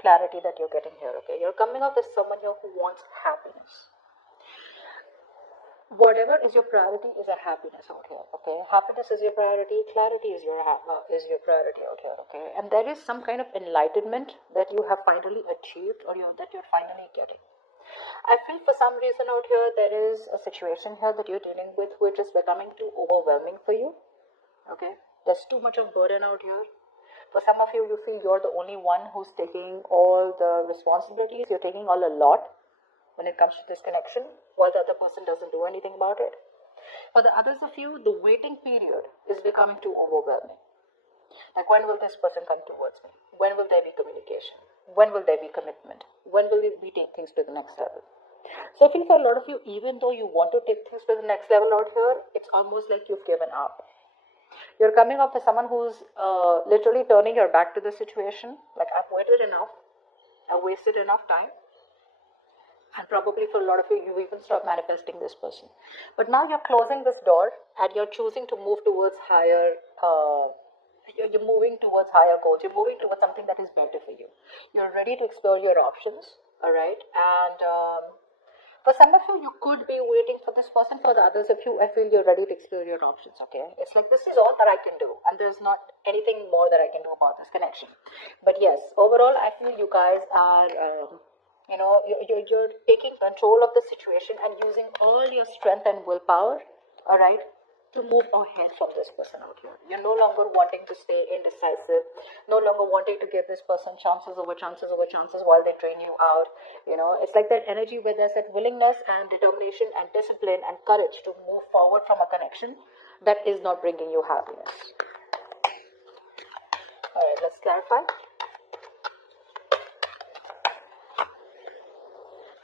clarity that you're getting here, okay? You're coming up as someone here who wants happiness. Whatever is your priority is a happiness out here, okay? Happiness is your priority, clarity is your priority out here, okay? And there is some kind of enlightenment that you have finally achieved, or that you're finally getting. I feel for some reason out here there is a situation here that you're dealing with which is becoming too overwhelming for you, okay? There's too much of burden out here. For some of you, you feel you're the only one who's taking all the responsibilities. You're taking all a lot when it comes to this connection, while the other person doesn't do anything about it. For the others of you, the waiting period is becoming too overwhelming. Like, when will this person come towards me? When will there be communication? When will there be commitment? When will we take things to the next level? So I feel for a lot of you, even though you want to take things to the next level out here, it's almost like you've given up. You're coming up as someone who's literally turning your back to the situation. Like, I've waited enough. I've wasted enough time. And probably for a lot of you, you even stop manifesting this person. But now you're closing this door and you're choosing to move towards higher, you're moving towards higher goals. You're moving towards something that is better for you. You're ready to explore your options, all right? And for some of you, you could be waiting for this person. For the others of you, I feel you're ready to explore your options, okay? It's like, this is all that I can do. And there's not anything more that I can do about this connection. But yes, overall, I feel you guys are... you're taking control of the situation and using all your strength and willpower, all right, to move ahead from this person out here. You're no longer wanting to stay indecisive, no longer wanting to give this person chances over chances over chances while they drain you out. It's like that energy where there's that willingness and determination and discipline and courage to move forward from a connection that is not bringing you happiness. All right, let's clarify.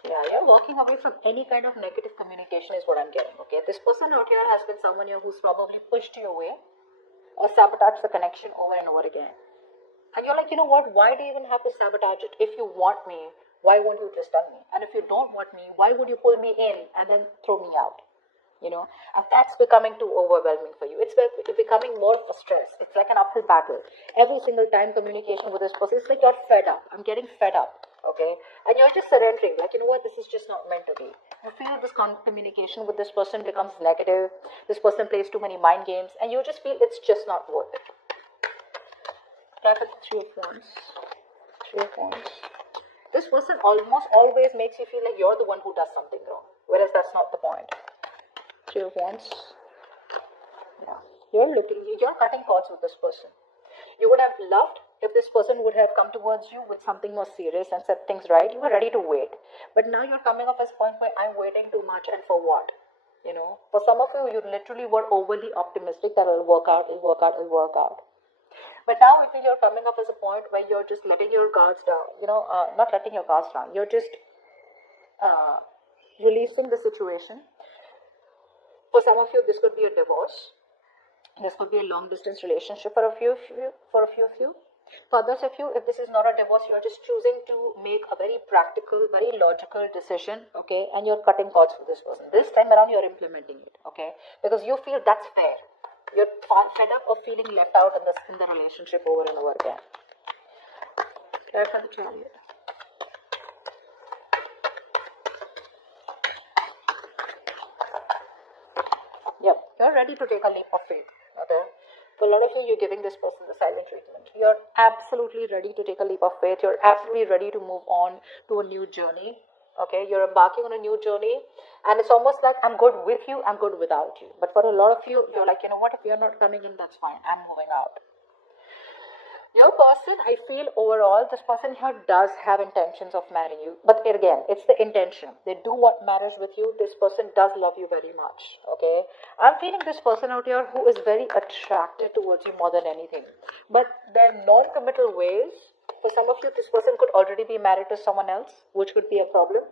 Yeah, you're walking away from any kind of negative communication is what I'm getting, okay? This person out here has been someone here who's probably pushed you away or sabotaged the connection over and over again. And you're like, you know what? Why do you even have to sabotage it? If you want me, why won't you just tell me? And if you don't want me, why would you pull me in and then throw me out? And that's becoming too overwhelming for you. It's becoming more of a stress. It's like an uphill battle. Every single time communication with this person, it's like you're fed up. I'm getting fed up. Okay, and you're just surrendering, like, you know what, this is just not meant to be. You feel this communication with this person becomes negative, this person plays too many mind games, and you just feel it's just not worth it. Try for the Three of Wands. This person almost always makes you feel like you're the one who does something wrong, whereas that's not the point. Three of Wands. Yeah, you're cutting cords with this person. You would have loved if this person would have come towards you with something more serious and set things right. You were ready to wait. But now you're coming up as a point where I'm waiting too much, and for what? For some of you, you literally were overly optimistic that it'll work out. But now I feel you're coming up as a point where you're just letting your guards down. Not letting your guards down. You're just releasing the situation. For some of you, this could be a divorce. This could be a long distance relationship for a few of you. For others of you, if this is not a divorce, you're just choosing to make a very practical, very logical decision, okay, and you're cutting cords for this person. This time around, you're implementing it, okay, because you feel that's fair. You're fed up of feeling left out in the relationship over and over again. Try for the Chariot. Yep, you're ready to take a leap of faith, okay? For a lot of you, you're giving this person the silent treatment. You're absolutely ready to take a leap of faith. You're absolutely ready to move on to a new journey. Okay, you're embarking on a new journey, and it's almost like, I'm good with you, I'm good without you. But for a lot of you, you're like, you know what, if you're not coming in, that's fine, I'm moving out. Your person, I feel overall, this person here does have intentions of marrying you. But again, it's the intention. They do what matters with you. This person does love you very much. Okay? I'm feeling this person out here who is very attracted towards you more than anything. But their non-committal ways, for some of you, this person could already be married to someone else, which could be a problem.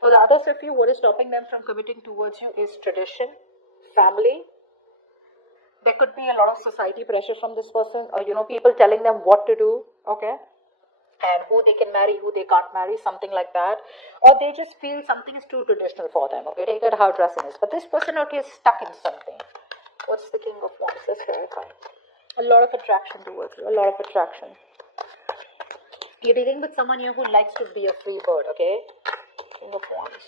For the others of you, what is stopping them from committing towards you is tradition, family. There could be a lot of society pressure from this person, or people telling them what to do, okay, and who they can marry, who they can't marry, something like that. Or they just feel something is too traditional for them, okay, take it how dressing is. But this person out here is stuck in something. What's the King of Wands? Let's clarify. A lot of attraction towards you, a lot of attraction. You're dealing with someone here who likes to be a free bird, okay? King of Wands.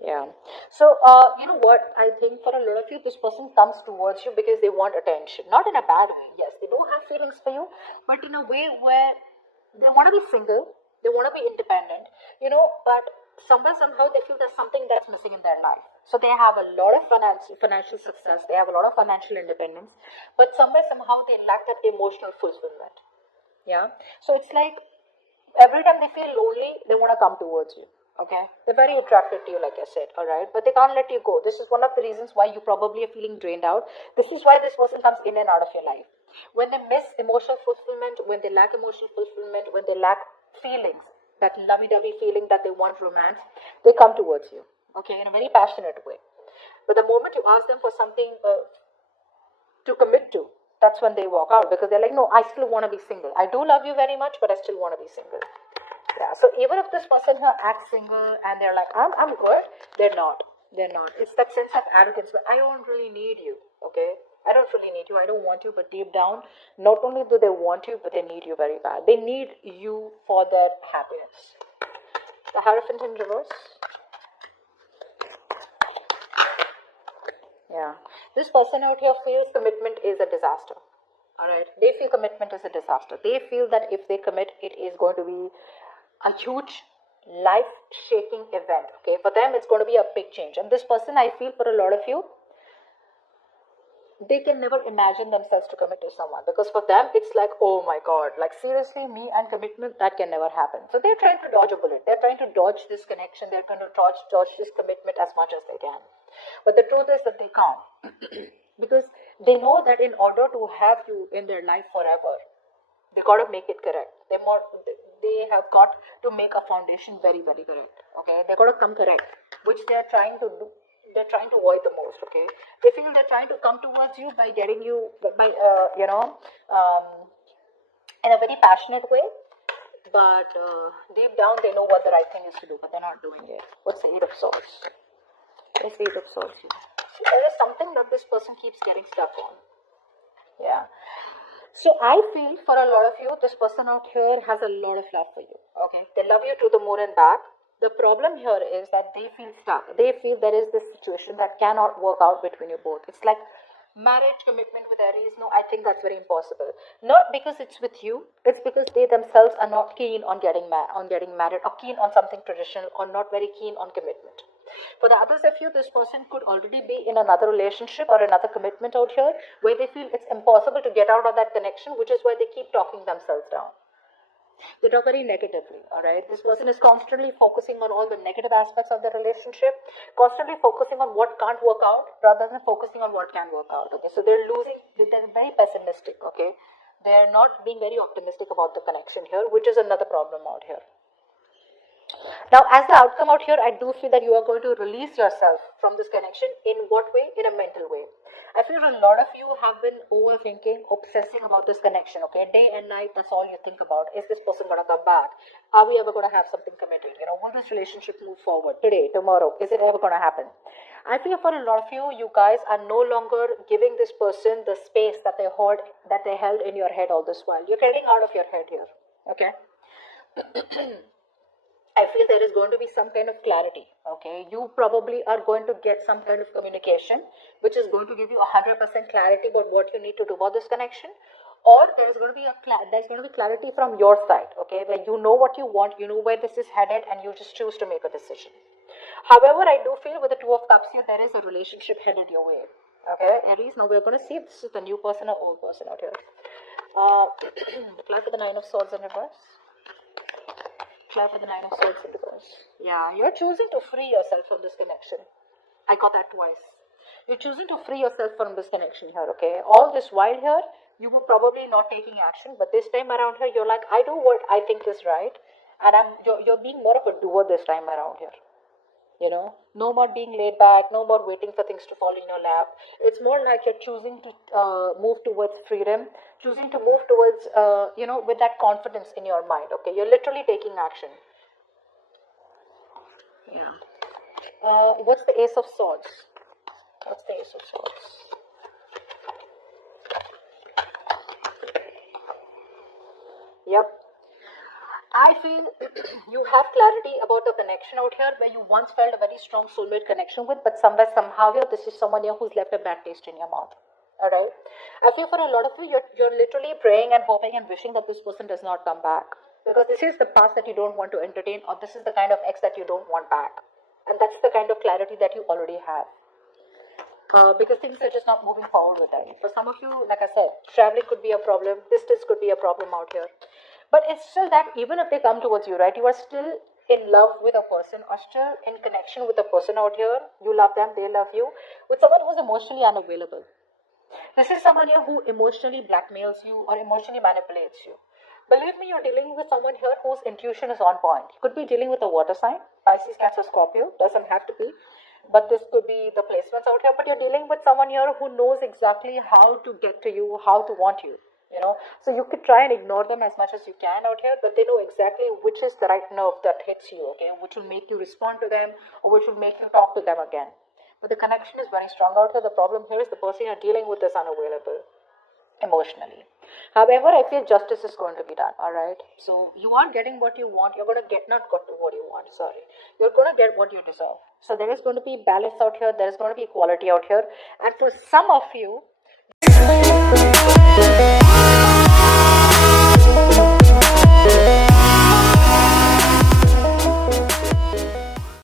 Yeah. So, you know what? I think for a lot of you, this person comes towards you because they want attention. Not in a bad way. Yes, they do have feelings for you, but in a way where they want to be single, they want to be independent, you know, but somewhere, somehow, they feel there's something that's missing in their life. So they have a lot of financial success, they have a lot of financial independence, but somewhere, somehow, they lack that emotional fulfillment. Yeah. So it's like every time they feel lonely, they want to come towards you. Okay, they're very attracted to you, like I said. All right, but they can't let you go. This is one of the reasons why you probably are feeling drained out. This is why this person comes in and out of your life. When they miss emotional fulfillment, when they lack emotional fulfillment, when they lack feelings, that lovey-dovey feeling that they want romance, they come towards you. Okay, in a very passionate way. But the moment you ask them for something to commit to, that's when they walk out, because they're like, no, I still want to be single. I do love you very much, but I still want to be single. Yeah, so even if this person here acts single and they're like, I'm good, they're not. They're not. It's that sense of arrogance, but I don't really need you, okay? I don't really need you. I don't want you, but deep down, not only do they want you, but they need you very bad. They need you for their happiness. The Hierophant in reverse. Yeah. This person out here feels commitment is a disaster. Alright. They feel commitment is a disaster. They feel that if they commit, it is going to be a huge life-shaking event. Okay. For them, it's going to be a big change. And this person, I feel for a lot of you, they can never imagine themselves to commit to someone, because for them it's like, oh my god, like seriously, me and commitment, that can never happen. So they're trying to dodge a bullet. They're trying to dodge this connection. They're going to dodge this commitment as much as they can. But the truth is that they can't. Because they know that in order to have you in their life forever, they got to make it correct. They have got to make a foundation very, very correct. Okay, they got to come correct, which they are trying to do. They're trying to avoid the most. Okay, they feel they're trying to come towards you by getting you by in a very passionate way, but deep down they know what the right thing is to do, but they're not doing it. What's the Eight of Swords? What's the Eight of Swords? There is something that this person keeps getting stuck on. Yeah. So I feel for a lot of you, this person out here has a lot of love for you. Okay, they love you to the moon and back. The problem here is that they feel stuck. They feel there is this situation that cannot work out between you both. It's like marriage commitment with Aries. No, I think that's very impossible. Not because it's with you. It's because they themselves are not keen on getting married, or keen on something traditional, or not very keen on commitment. For the others of you, this person could already be in another relationship or another commitment out here where they feel it's impossible to get out of that connection, which is why they keep talking themselves down. They talk very negatively, alright? This person is constantly focusing on all the negative aspects of the relationship, constantly focusing on what can't work out rather than focusing on what can work out, okay? So they're very pessimistic, okay? They're not being very optimistic about the connection here, which is another problem out here. Now, as the outcome out here, I do feel that you are going to release yourself from this connection. In what way? In a mental way. I feel a lot of you have been overthinking, obsessing about this connection, okay? Day and night, that's all you think about. Is this person going to come back? Are we ever going to have something committed? You know, will this relationship move forward today, tomorrow? Is it ever going to happen? I feel for a lot of you, you guys are no longer giving this person the space that they held in your head all this while. You're getting out of your head here, okay? I feel there is going to be some kind of clarity, okay? You probably are going to get some kind of communication, which is going to give you 100% clarity about what you need to do about this connection. Or there's going to be clarity from your side, okay? Where you know what you want, you know where this is headed, and you just choose to make a decision. However, I do feel with the Two of Cups here, there is a relationship headed your way, okay? Aries, now we're going to see if this is the new person or old person out here. Clarify the Nine of Swords in reverse. For the Nine of Swords in reverse. Yeah, you're choosing to free yourself from this connection. I got that twice. You're choosing to free yourself from this connection here, okay? All this while here, you were probably not taking action, but this time around here, you're like, I do what I think is right, and you're being more of a doer this time around here. You know, no more being laid back, no more waiting for things to fall in your lap. It's more like you're choosing to move towards freedom, choosing to move towards, with that confidence in your mind. Okay, you're literally taking action. Yeah. What's the Ace of Swords? What's the Ace of Swords? Yep. I feel you have clarity about the connection out here where you once felt a very strong soulmate connection with, but somewhere, somehow here, this is someone here who's left a bad taste in your mouth. Alright? I feel for a lot of you, you're literally praying and hoping and wishing that this person does not come back. Because this is the past that you don't want to entertain, or this is the kind of ex that you don't want back. And that's the kind of clarity that you already have. Because things are just not moving forward with them. For some of you, like I said, traveling could be a problem, distance could be a problem out here. But it's still that even if they come towards you, right, you are still in love with a person or still in connection with a person out here. You love them, they love you. With someone who's emotionally unavailable. This is someone here who emotionally blackmails you or emotionally manipulates you. Believe me, you're dealing with someone here whose intuition is on point. You could be dealing with a water sign, Pisces, Cancer, Scorpio, doesn't have to be. But this could be the placements out here. But you're dealing with someone here who knows exactly how to get to you, how to want you. So you could try and ignore them as much as you can out here, but they know exactly which is the right nerve that hits you, okay, which will make you respond to them or which will make you talk to them again. But the connection is very strong out here. The problem here is the person you're dealing with is unavailable emotionally. However, I feel justice is going to be done, alright? So you are getting what you want. You're going to get, not got to what you want, sorry. You're going to get what you deserve. So there is going to be balance out here. There is going to be equality out here. And for some of you,